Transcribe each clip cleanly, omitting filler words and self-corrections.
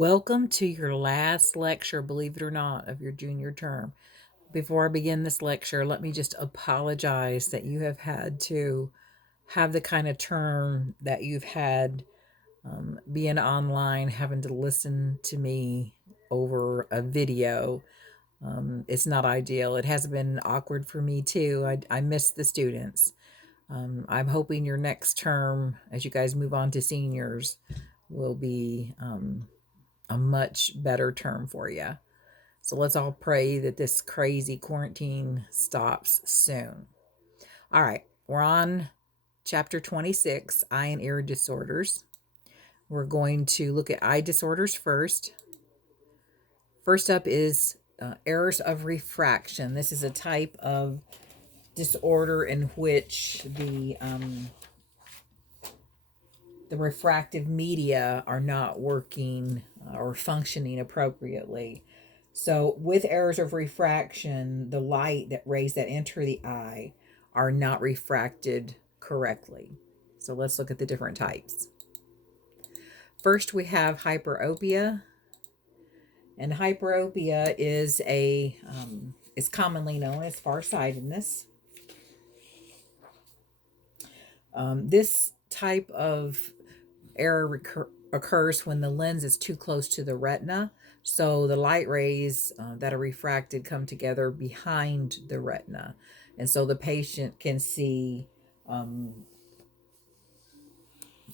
Welcome to your last lecture, believe it or not, of your junior term. Before I begin this lecture, let me just apologize that you have had to have the kind of term that you've had, being online, having to listen to me over a video. It's not ideal. It has been awkward for me too. I miss the students. I'm hoping your next term, as you guys move on to seniors, will be a much better term for you. So let's all pray that this crazy quarantine stops soon. All right, we're on chapter 26, eye and ear disorders. We're going to look at eye disorders first. First up is errors of refraction. This is a type of disorder in which the refractive media are not working or functioning appropriately. So, with errors of refraction, the light that rays that enter the eye are not refracted correctly. So, let's look at the different types. First, we have hyperopia, and hyperopia is commonly known as farsightedness. This type of error occurs when the lens is too close to the retina. So the light rays that are refracted come together behind the retina. And so the patient can see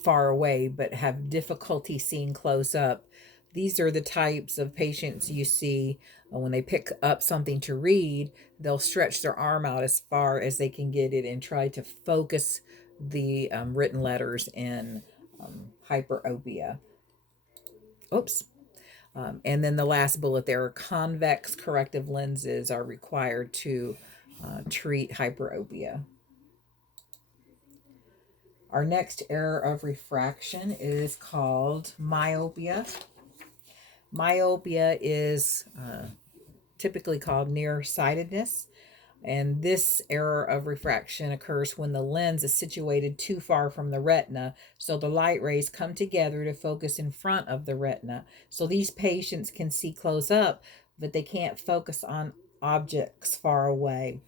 far away but have difficulty seeing close up. These are the types of patients you see when they pick up something to read, they'll stretch their arm out as far as they can get it and try to focus the written letters in hyperopia. Oops. And then the last bullet there, convex corrective lenses are required to treat hyperopia. Our next error of refraction is called myopia. Myopia is typically called nearsightedness. And this error of refraction occurs when the lens is situated too far from the retina, so the light rays come together to focus in front of the retina. So these patients can see close up, but they can't focus on objects far away.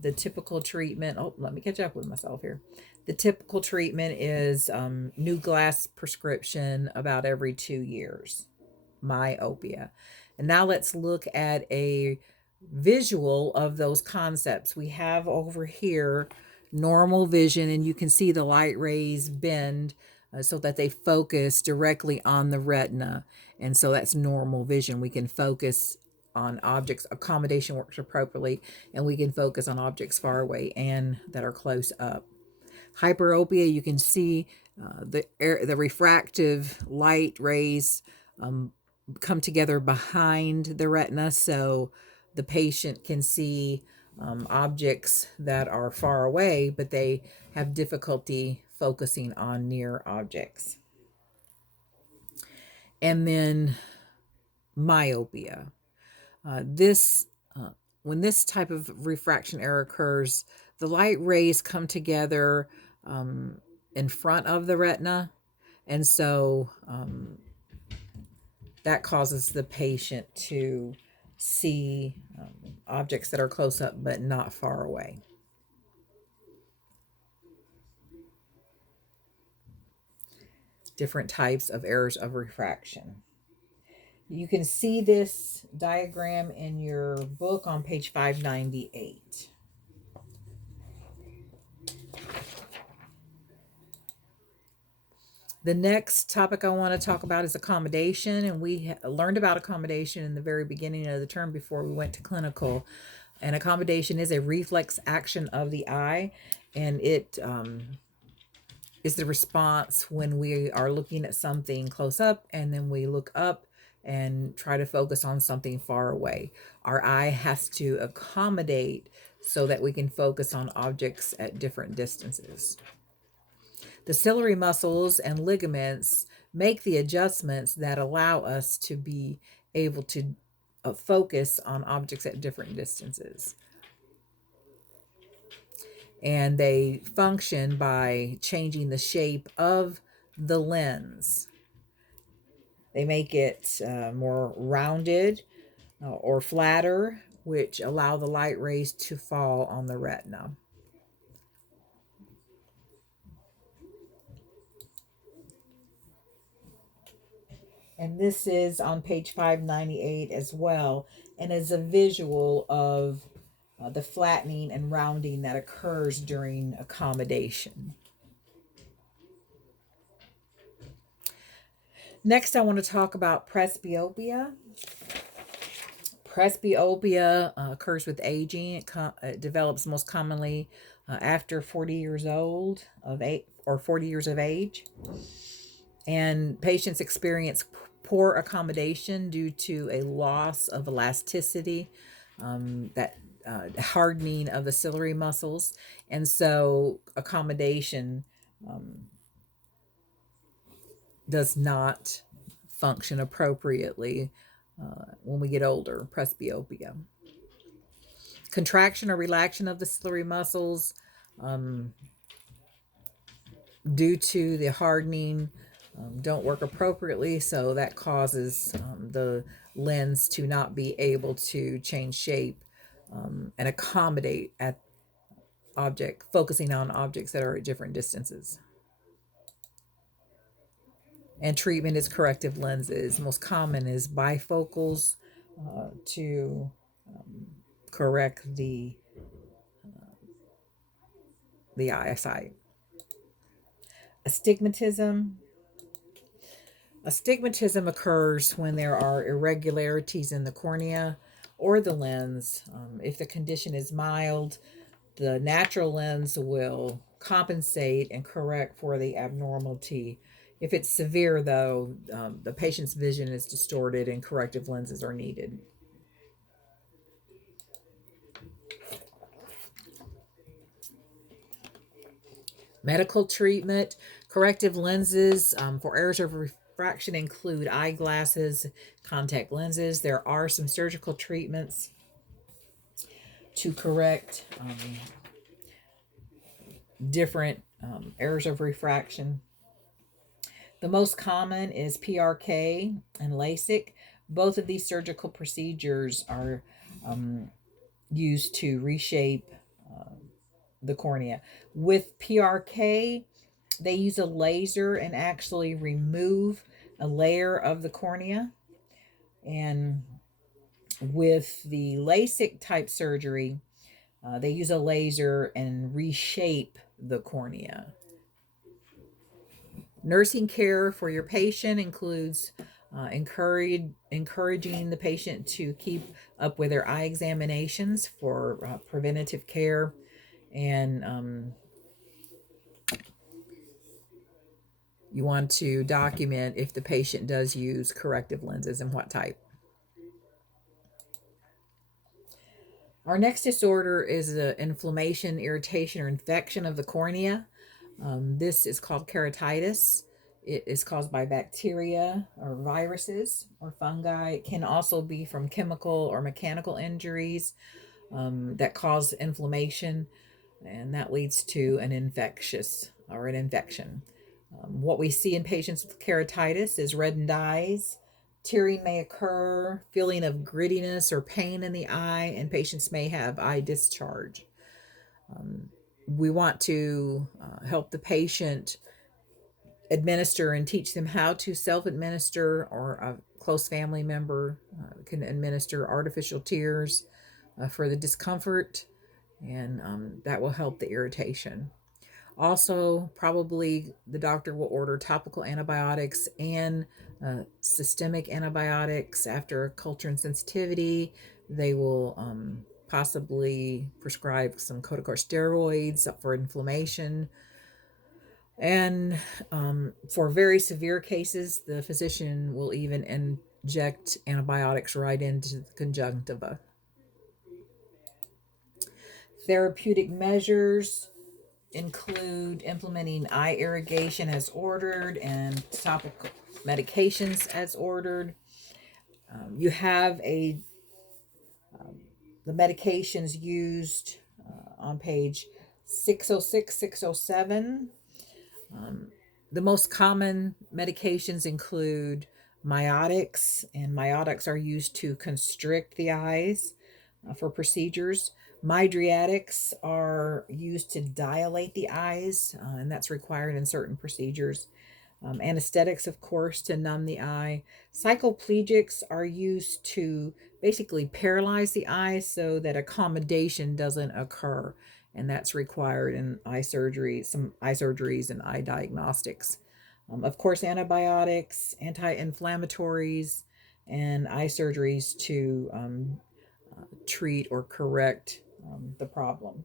The typical treatment, let me catch up with myself here. The typical treatment is new glass prescription about every 2 years, myopia. And now let's look at a visual of those concepts. We have over here normal vision, and you can see the light rays bend so that they focus directly on the retina. And so that's normal vision. We can focus on objects, accommodation works appropriately, and we can focus on objects far away and that are close up. Hyperopia, you can see the refractive light rays come together behind the retina, so the patient can see objects that are far away, but they have difficulty focusing on near objects. And then myopia. This when this type of refraction error occurs, the light rays come together in front of the retina, and so that causes the patient to see objects that are close up but not far away. Different types of errors of refraction. You can see this diagram in your book on page 598. The next topic I want to talk about is accommodation, and we learned about accommodation in the very beginning of the term before we went to clinical. And accommodation is a reflex action of the eye, and it is the response when we are looking at something close up and then we look up and try to focus on something far away. Our eye has to accommodate so that we can focus on objects at different distances. The ciliary muscles and ligaments make the adjustments that allow us to be able to focus on objects at different distances. And they function by changing the shape of the lens. They make it more rounded or flatter, which allow the light rays to fall on the retina. And this is on page 598 as well, and is a visual of the flattening and rounding that occurs during accommodation. Next, I want to talk about presbyopia. Presbyopia occurs with aging. It develops most commonly after 40 years old of age, or 40 years of age. And patients experience poor accommodation due to a loss of elasticity, that hardening of the ciliary muscles. And so accommodation does not function appropriately when we get older, presbyopia. Contraction or relaxation of the ciliary muscles due to the hardening don't work appropriately, so that causes the lens to not be able to change shape and accommodate at focusing on objects that are at different distances. And treatment is corrective lenses. Most common is bifocals to correct the eyesight. Astigmatism. Astigmatism occurs when there are irregularities in the cornea or the lens. If the condition is mild, the natural lens will compensate and correct for the abnormality. If it's severe, though, the patient's vision is distorted and corrective lenses are needed. Medical treatment. Corrective lenses for errors of refraction include eyeglasses, contact lenses. There are some surgical treatments to correct different errors of refraction. The most common is PRK and LASIK. Both of these surgical procedures are used to reshape the cornea. With PRK, they use a laser and actually remove a layer of the cornea. And with the LASIK type surgery, they use a laser and reshape the cornea. Nursing care for your patient includes encouraging the patient to keep up with their eye examinations for preventative care, and you want to document if the patient does use corrective lenses and what type. Our next disorder is the inflammation, irritation, or infection of the cornea. This is called keratitis. It is caused by bacteria or viruses or fungi. It can also be from chemical or mechanical injuries that cause inflammation, and that leads to an infectious or an infection. What we see in patients with keratitis is reddened eyes. Tearing may occur, feeling of grittiness or pain in the eye, and patients may have eye discharge. We want to help the patient administer and teach them how to self-administer, or a close family member can administer artificial tears for the discomfort, and that will help the irritation. Also, probably the doctor will order topical antibiotics and systemic antibiotics. After culture and sensitivity, they will possibly prescribe some corticosteroids for inflammation. And for very severe cases, the physician will even inject antibiotics right into the conjunctiva. Therapeutic measures include implementing eye irrigation as ordered and topical medications as ordered. You have the medications used on page 606, 607. The most common medications include myotics, and myotics are used to constrict the eyes for procedures. Mydriatics are used to dilate the eyes, and that's required in certain procedures. Anesthetics, of course, to numb the eye. Cycloplegics are used to basically paralyze the eye so that accommodation doesn't occur, and that's required in eye surgery, some eye surgeries and eye diagnostics. Of course, antibiotics, anti-inflammatories, and eye surgeries to treat or correct the problem.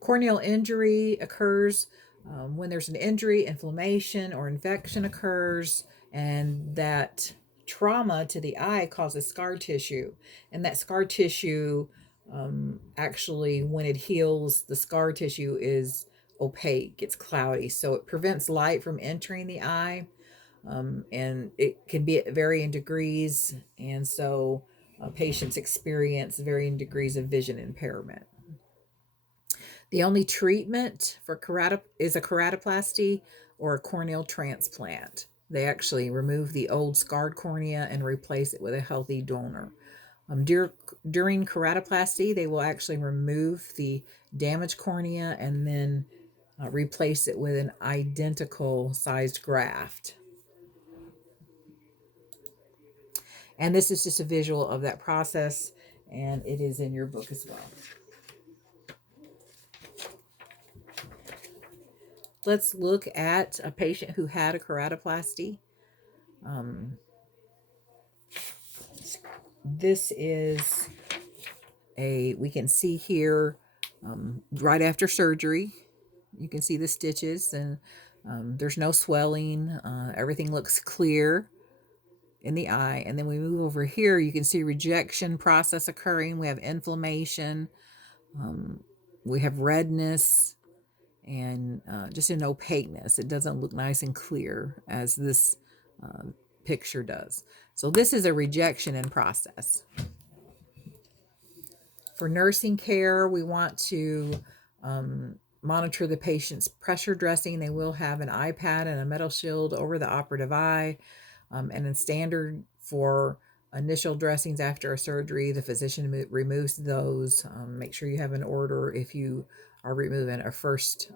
Corneal injury occurs when there's an injury, inflammation, or infection occurs, and that trauma to the eye causes scar tissue. And that scar tissue, actually, when it heals, the scar tissue is opaque, it's cloudy. So it prevents light from entering the eye, and it can be at varying degrees. And so patients experience varying degrees of vision impairment. The only treatment for is a keratoplasty or a corneal transplant. They actually remove the old scarred cornea and replace it with a healthy donor. During keratoplasty, they will actually remove the damaged cornea and then replace it with an identical sized graft. And this is just a visual of that process, and it is in your book as well. Let's look at a patient who had a keratoplasty. This is we can see here right after surgery, you can see the stitches, and there's no swelling. Everything looks clear in the eye. And then we move over here, you can see rejection process occurring. We have inflammation. We have redness and just an opaqueness. It doesn't look nice and clear as this picture does. So this is a rejection in process. For nursing care, we want to monitor the patient's pressure dressing. They will have an iPad and a metal shield over the operative eye. And in standard for initial dressings after a surgery, the physician removes those. Make sure you have an order if you are removing a first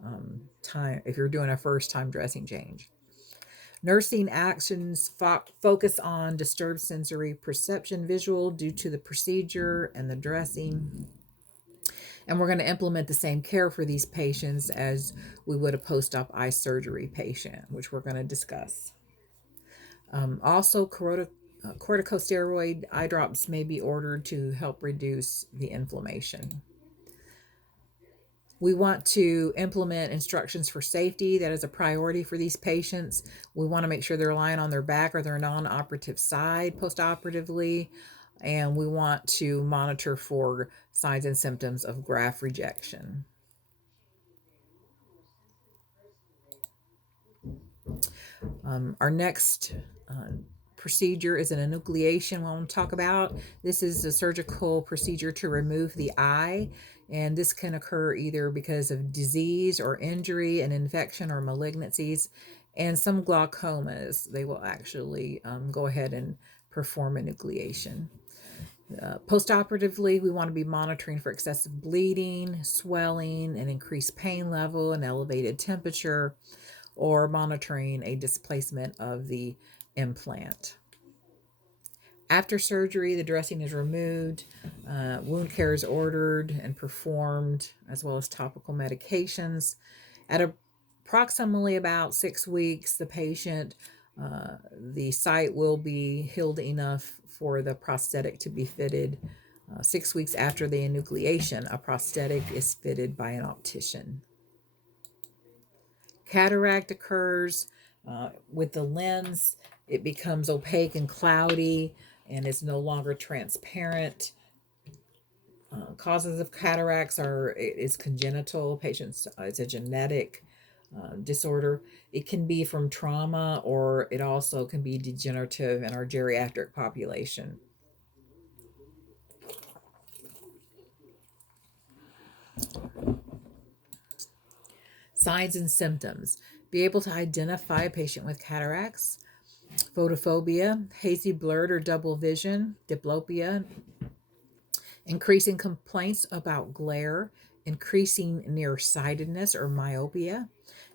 time, if you're doing a first time dressing change. Nursing actions focus on disturbed sensory perception visual due to the procedure and the dressing. And we're going to implement the same care for these patients as we would a post-op eye surgery patient, which we're going to discuss. Also, corticosteroid eye drops may be ordered to help reduce the inflammation. We want to implement instructions for safety. That is a priority for these patients. We want to make sure they're lying on their back or their non-operative side post-operatively. And we want to monitor for signs and symptoms of graft rejection. Our next procedure is an enucleation we want to talk about. This is a surgical procedure to remove the eye, and this can occur either because of disease or injury, an infection or malignancies, and some glaucomas. They will actually go ahead and perform enucleation. Postoperatively, we want to be monitoring for excessive bleeding, swelling, an increased pain level, an elevated temperature, or monitoring a displacement of the implant. After surgery, the dressing is removed, wound care is ordered and performed, as well as topical medications. At approximately about 6 weeks, the patient, the site will be healed enough for the prosthetic to be fitted. 6 weeks after the enucleation, a prosthetic is fitted by an optician. Cataract occurs with the lens. It becomes opaque and cloudy and is no longer transparent. Causes of cataracts is congenital. Patients, it's a genetic disorder. It can be from trauma, or it also can be degenerative in our geriatric population. Signs and symptoms. Be able to identify a patient with cataracts, photophobia, hazy blurred or double vision, diplopia, increasing complaints about glare, increasing nearsightedness or myopia,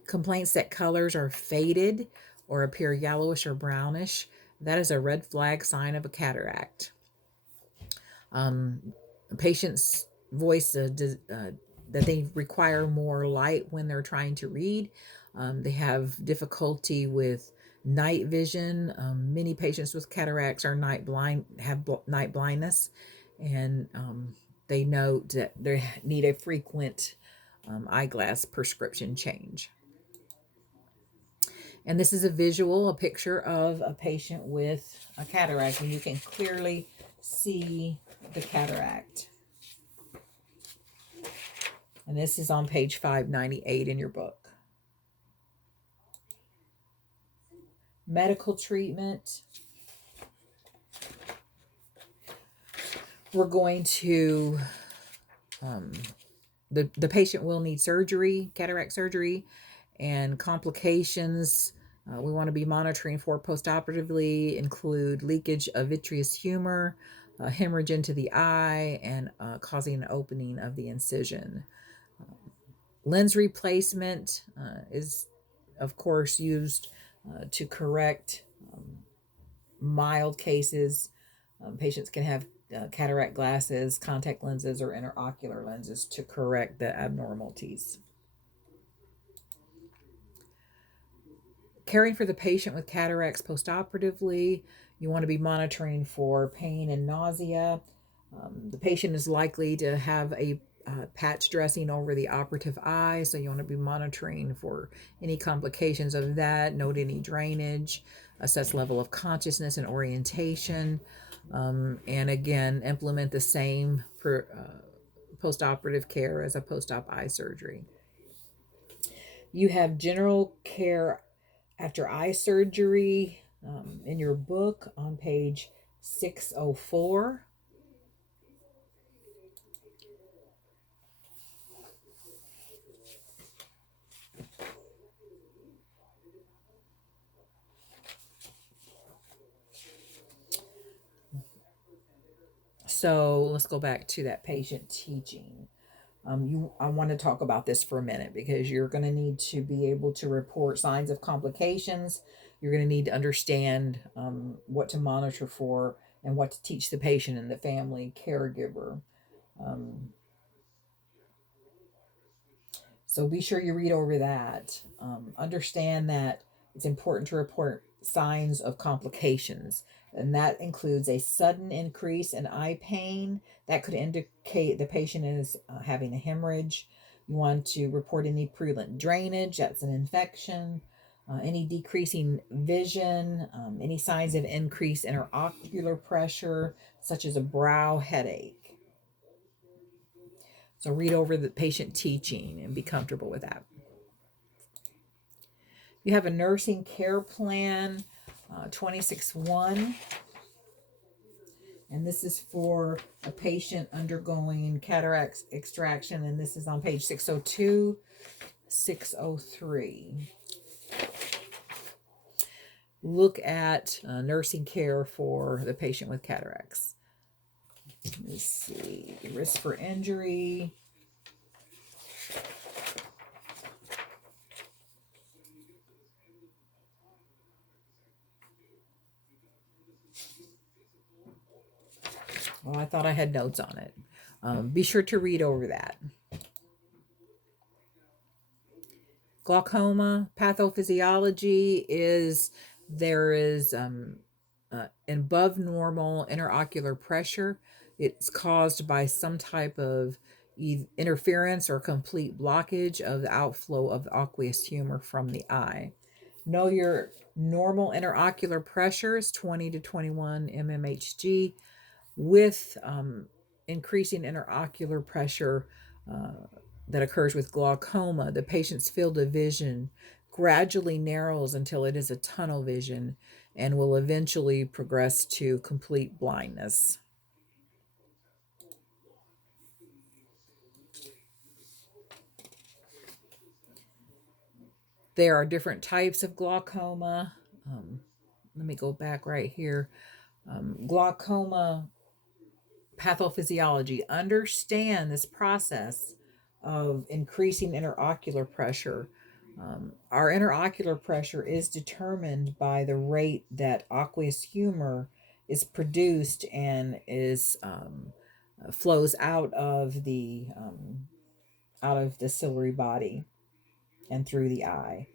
complaints that colors are faded or appear yellowish or brownish. That is a red flag sign of a cataract. Patients voice that they require more light when they're trying to read. They have difficulty with night vision. Many patients with cataracts are night blind, have night blindness, and they note that they need a frequent eyeglass prescription change. And this is a visual, a picture of a patient with a cataract, and you can clearly see the cataract. And this is on page 598 in your book. Medical treatment. We're going to, the patient will need surgery, cataract surgery, and complications. We want to be monitoring for postoperatively include leakage of vitreous humor, hemorrhage into the eye, and causing an opening of the incision. Lens replacement is, of course, used to correct mild cases. Patients can have cataract glasses, contact lenses, or intraocular lenses to correct the abnormalities. Caring for the patient with cataracts postoperatively, you want to be monitoring for pain and nausea. The patient is likely to have a patch dressing over the operative eye, so you want to be monitoring for any complications of that, note any drainage, assess level of consciousness and orientation, and again, implement the same postoperative care as a post-op eye surgery. You have general care after eye surgery in your book on page 604. So let's go back to that patient teaching. I want to talk about this for a minute because you're going to need to be able to report signs of complications. You're going to need to understand what to monitor for and what to teach the patient and the family caregiver. So be sure you read over that. Understand that it's important to report signs of complications, and that includes a sudden increase in eye pain that could indicate the patient is having a hemorrhage. You want to report any purulent drainage, that's an infection, any decreasing vision, any signs of increased intraocular pressure, such as a brow headache. So read over the patient teaching and be comfortable with that. You have a nursing care plan, 26-1. And this is for a patient undergoing cataract extraction. And this is on page 602, 603. Look at nursing care for the patient with cataracts. Let me see. Risk for injury. Well, I thought I had notes on it. Be sure to read over that. Glaucoma pathophysiology is there is above normal intraocular pressure. It's caused by some type of interference or complete blockage of the outflow of the aqueous humor from the eye. Know your normal intraocular pressure is 20 to 21 mmHg. With increasing intraocular pressure that occurs with glaucoma, the patient's field of vision gradually narrows until it is a tunnel vision and will eventually progress to complete blindness. There are different types of glaucoma. Let me go back right here. Glaucoma pathophysiology. Understand this process of increasing interocular pressure. Our interocular pressure is determined by the rate that aqueous humor is produced and is flows out of the ciliary body and through the eye.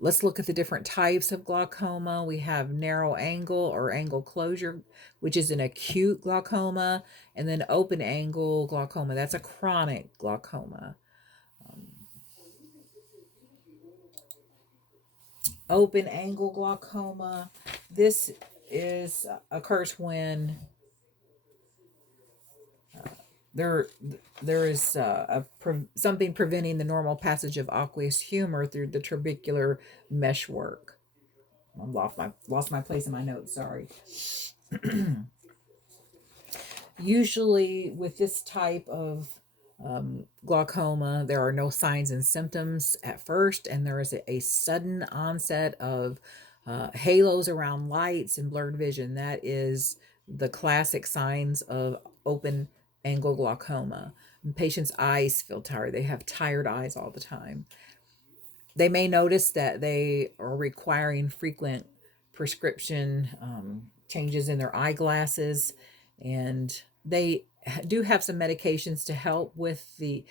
Let's look at the different types of glaucoma. We have narrow angle or angle closure, which is an acute glaucoma, and then open angle glaucoma. That's a chronic glaucoma. Open angle glaucoma. This is occurs when there there is something preventing the normal passage of aqueous humor through the trabecular meshwork. I lost my place in my notes. Sorry. Usually, with this type of glaucoma, there are no signs and symptoms at first, and there is a sudden onset of halos around lights and blurred vision. That is the classic signs of open angle glaucoma. And patients' eyes feel tired, they have tired eyes all the time. They may notice that they are requiring frequent prescription changes in their eyeglasses, and they do have some medications to help with the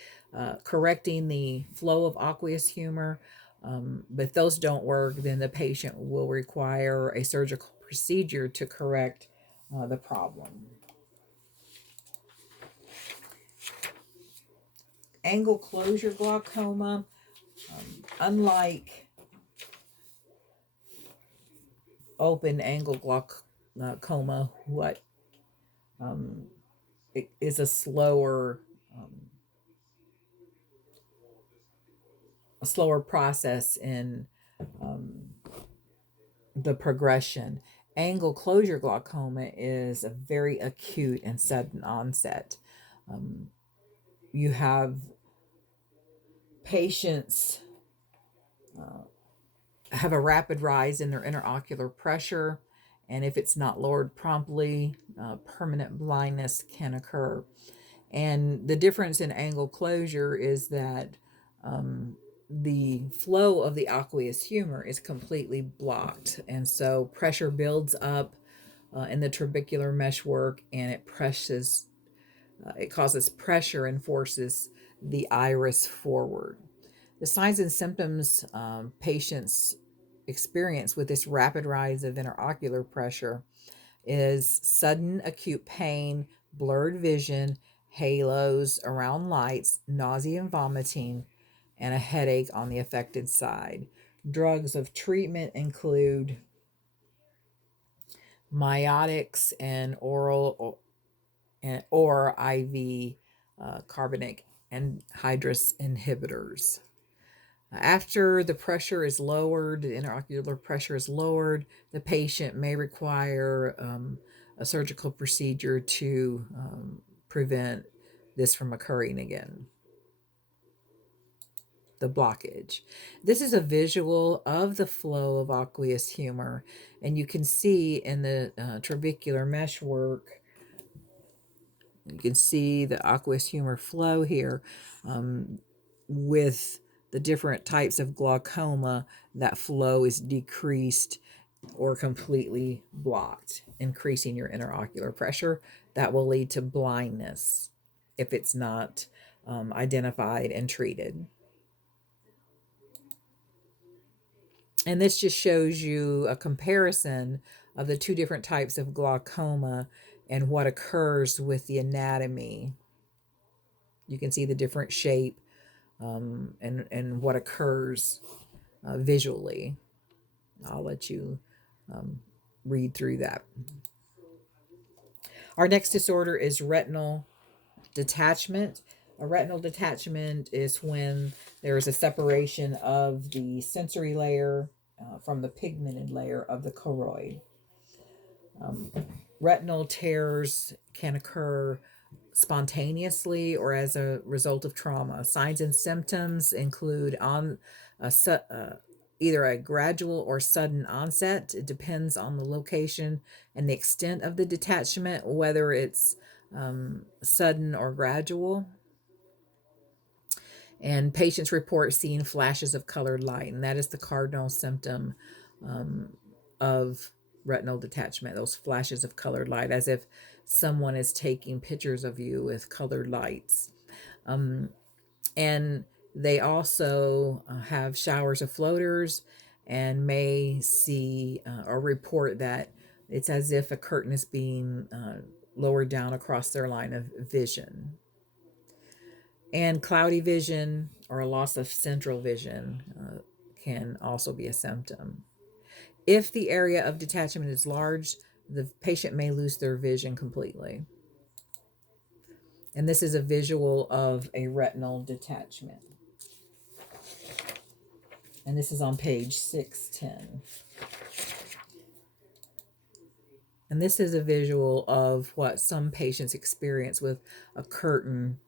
correcting the flow of aqueous humor. But if those don't work, then the patient will require a surgical procedure to correct the problem. Angle closure glaucoma, unlike open angle glaucoma, what it is a slower process in the progression. Angle closure glaucoma is a very acute and sudden onset. You have patients have a rapid rise in their interocular pressure, and if it's not lowered promptly, permanent blindness can occur. And the difference in angle closure is that the flow of the aqueous humor is completely blocked, and so pressure builds up in the trabecular meshwork, and it causes pressure and forces the iris forward. The signs and symptoms patients experience with this rapid rise of interocular pressure is sudden acute pain, blurred vision, halos around lights, nausea and vomiting, and a headache on the affected side. Drugs of treatment include miotics and oral or IV carbonic anhydrous inhibitors. After the pressure is lowered, the interocular pressure is lowered, the patient may require a surgical procedure to prevent this from occurring again. The blockage. This is a visual of the flow of aqueous humor, and you can see in the trabecular meshwork, you can see the aqueous humor flow here with the different types of glaucoma. That flow is decreased or completely blocked, increasing your interocular pressure. That will lead to blindness if it's not identified and treated. And this just shows you a comparison of the two different types of glaucoma and what occurs with the anatomy. You can see the different shape and what occurs visually. I'll let you read through that. Our next disorder is retinal detachment. A retinal detachment is when there is a separation of the sensory layer from the pigmented layer of the choroid. Retinal tears can occur spontaneously or as a result of trauma. Signs and symptoms include either a gradual or sudden onset. It depends on the location and the extent of the detachment, whether it's sudden or gradual. And patients report seeing flashes of colored light, and that is the cardinal symptom of retinal detachment, those flashes of colored light, as if someone is taking pictures of you with colored lights. And they also have showers of floaters and may see or report that it's as if a curtain is being lowered down across their line of vision. And cloudy vision or a loss of central vision can also be a symptom. If the area of detachment is large, the patient may lose their vision completely. And this is a visual of a retinal detachment. And this is on page 610. And this is a visual of what some patients experience with a curtain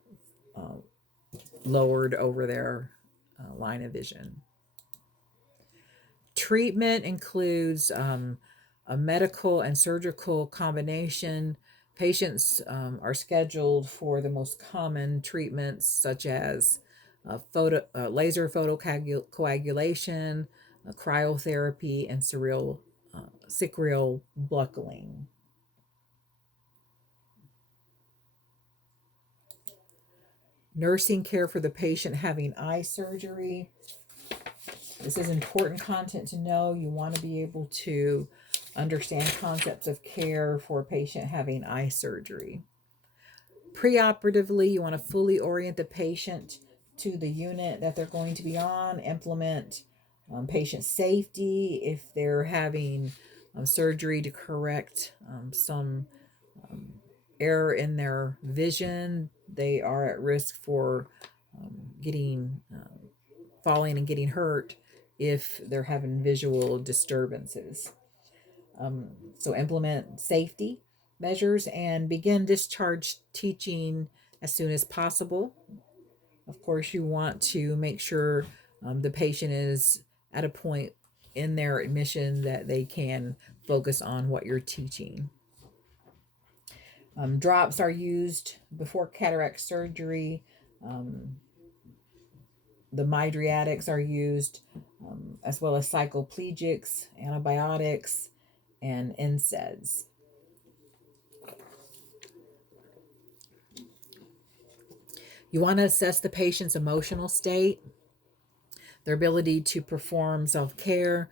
lowered over their line of vision. Treatment includes a medical and surgical combination. Patients are scheduled for the most common treatments, such as laser photocoagulation, cryotherapy, and sacral buckling. Nursing care for the patient having eye surgery. This is important content to know. You want to be able to understand concepts of care for a patient having eye surgery. Preoperatively, you want to fully orient the patient to the unit that they're going to be on, implement patient safety if they're having surgery to correct some error in their vision. They are at risk for getting falling and getting hurt if they're having visual disturbances. So implement safety measures and begin discharge teaching as soon as possible. Of course, you want to make sure the patient is at a point in their admission that they can focus on what you're teaching. Drops are used before cataract surgery. The mydriatics are used, as well as cycloplegics, antibiotics, and NSAIDs. You want to assess the patient's emotional state, their ability to perform self-care,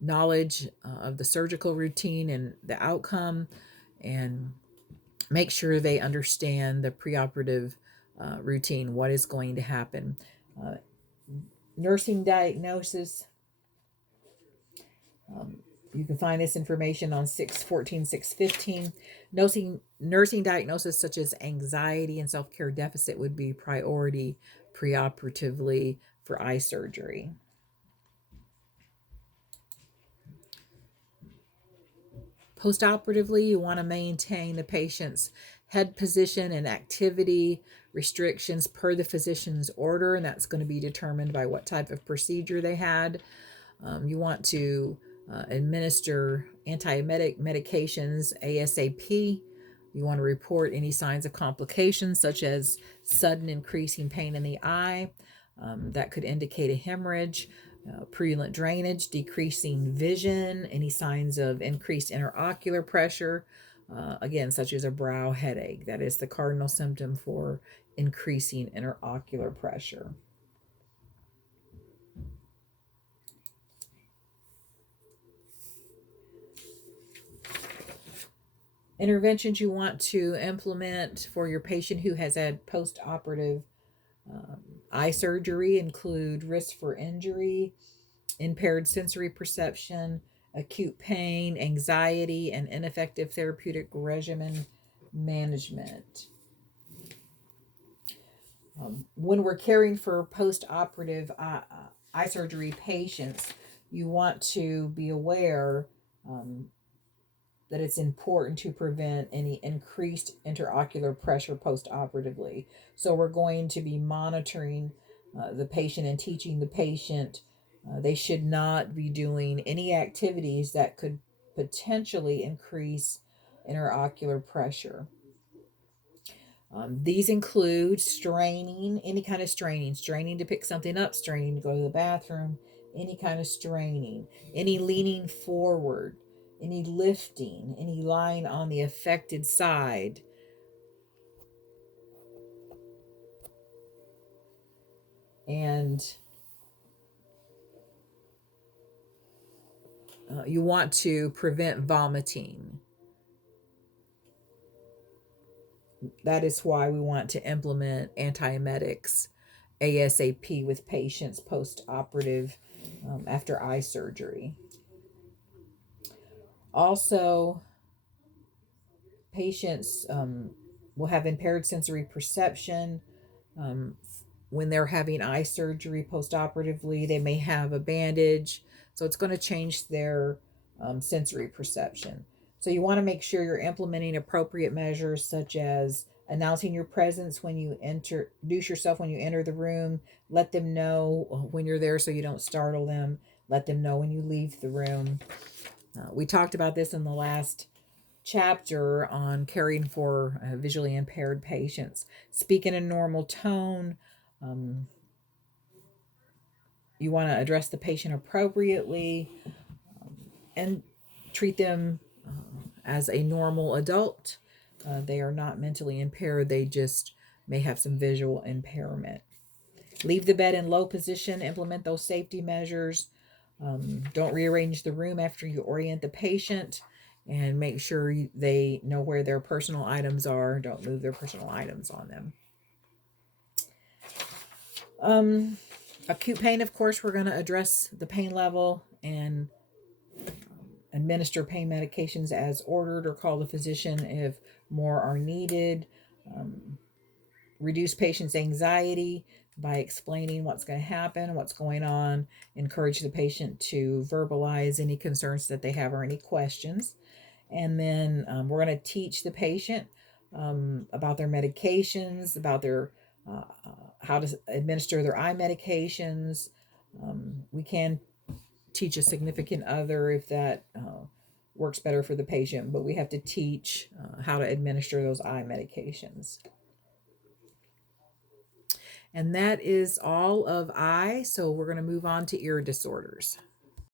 knowledge of the surgical routine and the outcome, and make sure they understand the preoperative routine, what is going to happen. Nursing diagnosis. You can find this information on 614, 615. Nursing diagnosis such as anxiety and self-care deficit would be priority preoperatively for eye surgery. Postoperatively, you want to maintain the patient's head position and activity restrictions per the physician's order, and that's going to be determined by what type of procedure they had. You want to administer antiemetic medications ASAP. You want to report any signs of complications such as sudden increasing pain in the eye. That could indicate a hemorrhage, purulent drainage, decreasing vision, any signs of increased interocular pressure, again, such as a brow headache. That is the cardinal symptom for increasing interocular pressure. Interventions you want to implement for your patient who has had post-operative eye surgery include risk for injury, impaired sensory perception, acute pain, anxiety, and ineffective therapeutic regimen management. When we're caring for post-operative eye surgery patients, you want to be aware that it's important to prevent any increased intraocular pressure post-operatively. So we're going to be monitoring the patient and teaching the patient. They should not be doing any activities that could potentially increase intraocular pressure. These include straining, any kind of straining to pick something up, straining to go to the bathroom, any kind of straining, any leaning forward, any lifting, any lying on the affected side. And you want to prevent vomiting. That is why we want to implement antiemetics ASAP with patients post-operative after eye surgery. Also, patients will have impaired sensory perception. Um, when they're having eye surgery post-operatively, they may have a bandage, so it's going to change their sensory perception. So you want to make sure you're implementing appropriate measures such as announcing your presence when you introduce yourself when you enter the room, let them know when you're there so you don't startle them, let them know when you leave the room. We talked about this in the last chapter on caring for visually impaired patients. Speak in a normal tone. Um, you want to address the patient appropriately and treat them as a normal adult. They are not mentally impaired, they just may have some visual impairment. Leave the bed in low position, implement those safety measures. Don't rearrange the room after you orient the patient, and make sure they know where their personal items are. Don't move their personal items on them. Acute pain, of course, we're going to address the pain level and administer pain medications as ordered or call the physician if more are needed. Reduce patients' anxiety by explaining what's going to happen, what's going on. Encourage the patient to verbalize any concerns that they have or any questions. And then we're going to teach the patient about their medications, about their how to administer their eye medications. We can teach a significant other if that works better for the patient, but we have to teach how to administer those eye medications. And that is all of eye. So we're going to move on to ear disorders.